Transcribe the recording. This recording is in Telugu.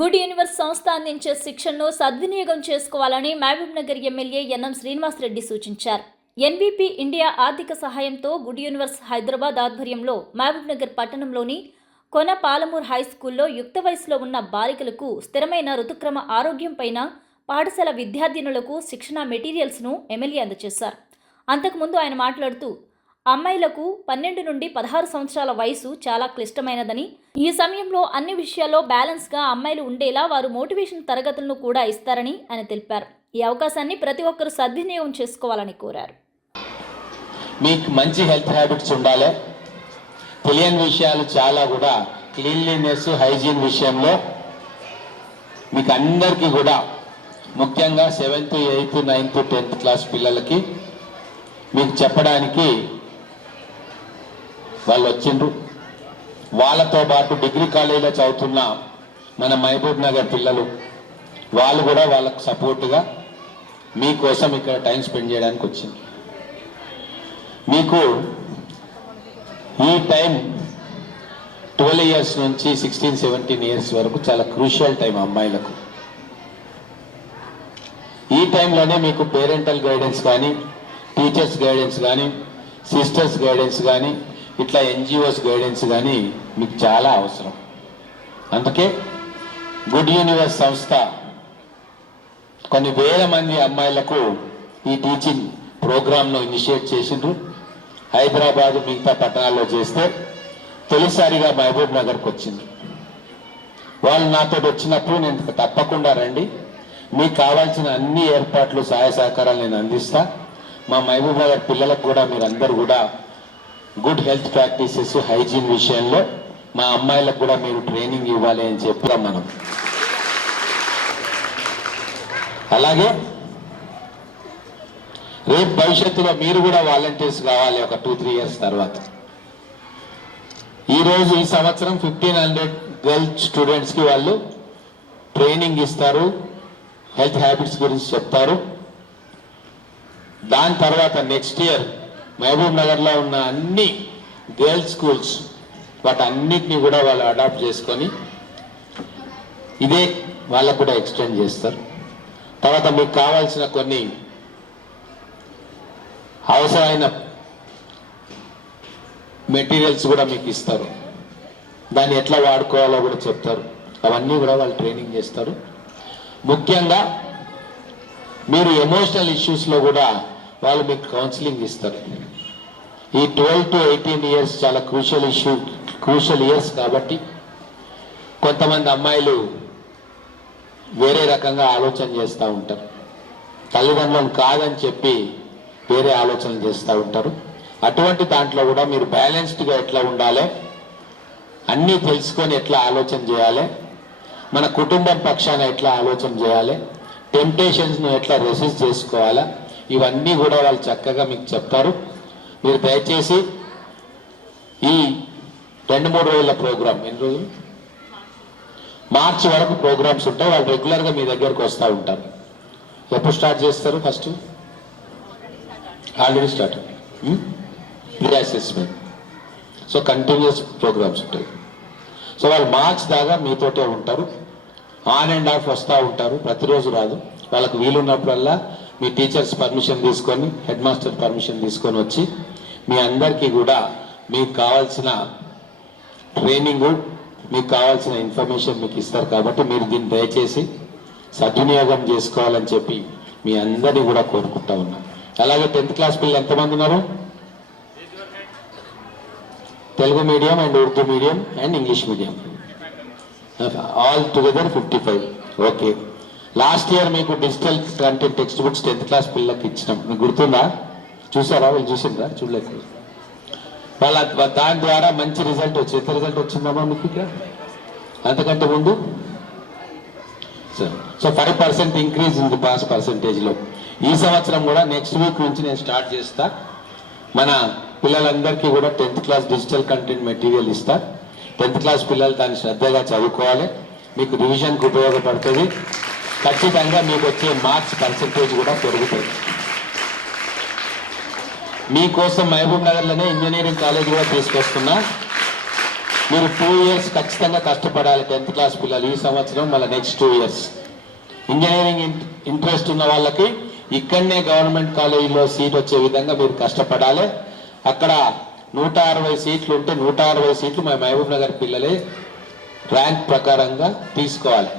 గుడ్ యూనివర్స్ సంస్థ అందించే శిక్షణను సద్వినియోగం చేసుకోవాలని మహబూబ్ నగర్ ఎమ్మెల్యే ఎన్ఎం శ్రీనివాసరెడ్డి సూచించారు. ఎన్వీపీ ఇండియా ఆర్థిక సహాయంతో గుడ్ యూనివర్స్ హైదరాబాద్ ఆధ్వర్యంలో మహబూబ్ నగర్ పట్టణంలోని కొన పాలమూర్ హై స్కూల్లో యుక్త వయసులో ఉన్న బాలికలకు స్థిరమైన ఋతుక్రమ ఆరోగ్యం పైన పాఠశాల విద్యార్థినులకు శిక్షణ మెటీరియల్స్ను ఎమ్మెల్యే అందజేశారు. అంతకుముందు ఆయన మాట్లాడుతూ అమ్మాయిలకు పన్నెండు నుండి పదహారు సంవత్సరాల వయసు చాలా క్లిష్టమైనదని. ఈ సమయంలో అన్ని విషయాల్లో బ్యాలెన్స్గా అమ్మాయిలు ఉండేలా వారు మోటివేషన్ తరగతులను కూడా ఇస్తారని ఆయన తెలిపారు. ఈ అవకాశాన్ని ప్రతి ఒక్కరూ సద్వినియోగం చేసుకోవాలని కోరారు. మీకు మంచి హెల్త్ హ్యాబిట్స్ ఉండాలి. తెలియని విషయాలు చాలా కూడా క్లీన్లీనెస్ హైజీన్ విషయంలో మీకు అందరికీ కూడా ముఖ్యంగా seventh eighth ninth tenth class పిల్లలకి మీకు చెప్పడానికి వాళ్ళు వచ్చిండ్రు. వాళ్ళతో పాటు డిగ్రీ కాలేజీలో చదువుతున్న మన మహబూబ్ నగర్ పిల్లలు వాళ్ళు కూడా వాళ్ళకు సపోర్ట్గా మీకోసం ఇక్కడ టైం స్పెండ్ చేయడానికి వచ్చింది. మీకు ఈ టైం ట్వెల్వ్ ఇయర్స్ నుంచి సిక్స్టీన్ సెవెంటీన్ ఇయర్స్ వరకు చాలా క్రూషియల్ టైం అమ్మాయిలకు. ఈ టైంలోనే మీకు పేరెంటల్ గైడెన్స్ కానీ టీచర్స్ గైడెన్స్ కానీ సిస్టర్స్ గైడెన్స్ కానీ ఇట్లా ఎన్జిఓస్ గైడెన్స్ కానీ మీకు చాలా అవసరం. అందుకే గుడ్ యూనివర్స్ సంస్థ కొన్ని వేల మంది అమ్మాయిలకు ఈ టీచింగ్ ప్రోగ్రామ్ను ఇనిషియేట్ చేసిండ్రు. హైదరాబాద్ మిగతా పట్టణాల్లో చేస్తే తొలిసారిగా మహబూబ్ నగర్కి వచ్చింది వాళ్ళు నాతో వచ్చినప్పుడు నేను తప్పకుండా రండి. మీకు కావాల్సిన అన్ని ఏర్పాట్లు సహాయ సహకారాలు నేను అందిస్తా. మా మహబూబ్ నగర్ పిల్లలకు కూడా మీరందరూ కూడా గుడ్ హెల్త్ ప్రాక్టీసెస్ హైజీన్ విషయంలో మా అమ్మాయిలకు కూడా మీరు ట్రైనింగ్ ఇవ్వాలి అని చెప్పాం మనం. అలాగే రేపు భవిష్యత్తులో మీరు కూడా వాలంటీర్స్ కావాలి ఒక టూ త్రీ ఇయర్స్ తర్వాత. ఈరోజు ఈ సంవత్సరం ఫిఫ్టీన్ హండ్రెడ్ గర్ల్స్ స్టూడెంట్స్కి వాళ్ళు ట్రైనింగ్ ఇస్తారు హెల్త్ హ్యాబిట్స్ గురించి చెప్తారు. దాని తర్వాత నెక్స్ట్ ఇయర్ మహబూబ్ నగర్లో ఉన్న అన్ని గర్ల్స్ స్కూల్స్ వాటన్నిటిని కూడా వాళ్ళు అడాప్ట్ చేసుకొని ఇదే వాళ్ళకు కూడా ఎక్స్టెండ్ చేస్తారు. తర్వాత మీకు కావాల్సిన కొన్ని అవసరమైన మెటీరియల్స్ కూడా మీకు ఇస్తారు. దాన్ని ఎట్లా వాడుకోవాలో కూడా చెప్తారు. అవన్నీ కూడా వాళ్ళు ట్రైనింగ్ చేస్తారు. ముఖ్యంగా మీరు ఎమోషనల్ ఇష్యూస్లో కూడా వాళ్ళు మీకు కౌన్సిలింగ్ ఇస్తారు. ఈ ట్వెల్వ్ టు ఎయిటీన్ ఇయర్స్ చాలా క్రూషియల్ ఇష్యూ క్రూషియల్ ఇయర్స్ కాబట్టి కొంతమంది అమ్మాయిలు వేరే రకంగా ఆలోచన చేస్తూ ఉంటారు. తల్లిదండ్రులను కాదని చెప్పి వేరే ఆలోచనలు చేస్తూ ఉంటారు. అటువంటి దాంట్లో కూడా మీరు బ్యాలెన్స్డ్గా ఎట్లా ఉండాలి అన్నీ తెలుసుకొని ఎట్లా ఆలోచన చేయాలి మన కుటుంబం పక్షాన ఎట్లా ఆలోచన చేయాలి టెంప్టేషన్స్ను ఎట్లా రెసిస్ట్ చేసుకోవాలా ఇవన్నీ కూడా వాళ్ళు చక్కగా మీకు చెప్తారు. మీరు దయచేసి ఈ రెండు మూడు రోజుల ప్రోగ్రామ్ ఎన్ని రోజులు? మార్చి వరకు ప్రోగ్రామ్స్ ఉంటాయి వాళ్ళు రెగ్యులర్గా మీ దగ్గరకు వస్తూ ఉంటారు. ఎప్పుడు స్టార్ట్ చేస్తారు first? Already start pre assessment. So continuous programs ఉంటాయి. సో వాళ్ళు మార్చ్ దాకా మీతోటే ఉంటారు. ఆన్ అండ్ ఆఫ్ వస్తూ ఉంటారు ప్రతిరోజు రాదు. వాళ్ళకు వీలున్నప్పుడల్లా మీ టీచర్స్ పర్మిషన్ తీసుకొని హెడ్ మాస్టర్ పర్మిషన్ తీసుకొని వచ్చి మీ అందరికీ కూడా మీకు కావాల్సిన ట్రైనింగ్ మీకు కావాల్సిన ఇన్ఫర్మేషన్ మీకు ఇస్తారు కాబట్టి మీరు దీన్ని దయచేసి సద్వినియోగం చేసుకోవాలని చెప్పి మీ అందరినీ కూడా కోరుకుంటా ఉన్నాం. అలాగే టెన్త్ క్లాస్ పిల్లలు ఎంతమంది ఉన్నారు? Telugu medium and Urdu medium and English medium all together fifty five okay last year మీకు digital content textbooks tenth class పిల్లలకి ఇచ్చినాం. మీకు గుర్తుందా? చూసారా? వాళ్ళు చూసిందా చూడలేదు. వాళ్ళ దాని ద్వారా మంచి రిజల్ట్ వచ్చి ఎంత రిజల్ట్ వచ్చిందమ్మా మీకు ఇక్కడ? అంతకంటే ముందు? సో ఫైవ్ పర్సెంట్ ఇంక్రీజ్ ఉంది పాస్ పర్సెంటేజ్లో ఈ సంవత్సరం కూడా నెక్స్ట్ వీక్ నుంచి నేను స్టార్ట్ చేస్తా. మన పిల్లలందరికీ కూడా tenth class digital content material ఇస్తా. టెన్త్ క్లాస్ పిల్లలు దాన్ని శ్రద్ధగా చదువుకోవాలి. మీకు రివిజన్కి ఉపయోగపడుతుంది. ఖచ్చితంగా మీకు వచ్చే మార్క్స్ పర్సంటేజ్ కూడా పెరుగుతుంది మీకోసం మహబూబ్ నగర్లోనే ఇంజనీరింగ్ కాలేజ్ కూడా తీసుకొస్తున్నా. మీరు టూ ఇయర్స్ ఖచ్చితంగా కష్టపడాలి టెన్త్ క్లాస్ పిల్లలు. ఈ సంవత్సరం మళ్ళీ next two years engineering interest ఉన్న వాళ్ళకి ఇక్కడనే గవర్నమెంట్ కాలేజీలో సీట్ వచ్చే విధంగా మీరు కష్టపడాలి. అక్కడ నూట అరవై సీట్లు ఉంటే నూట అరవై సీట్లు మా మహబూబ్ నగర్ పిల్లలే ర్యాంక్ ప్రకారంగా తీసుకోవాలి.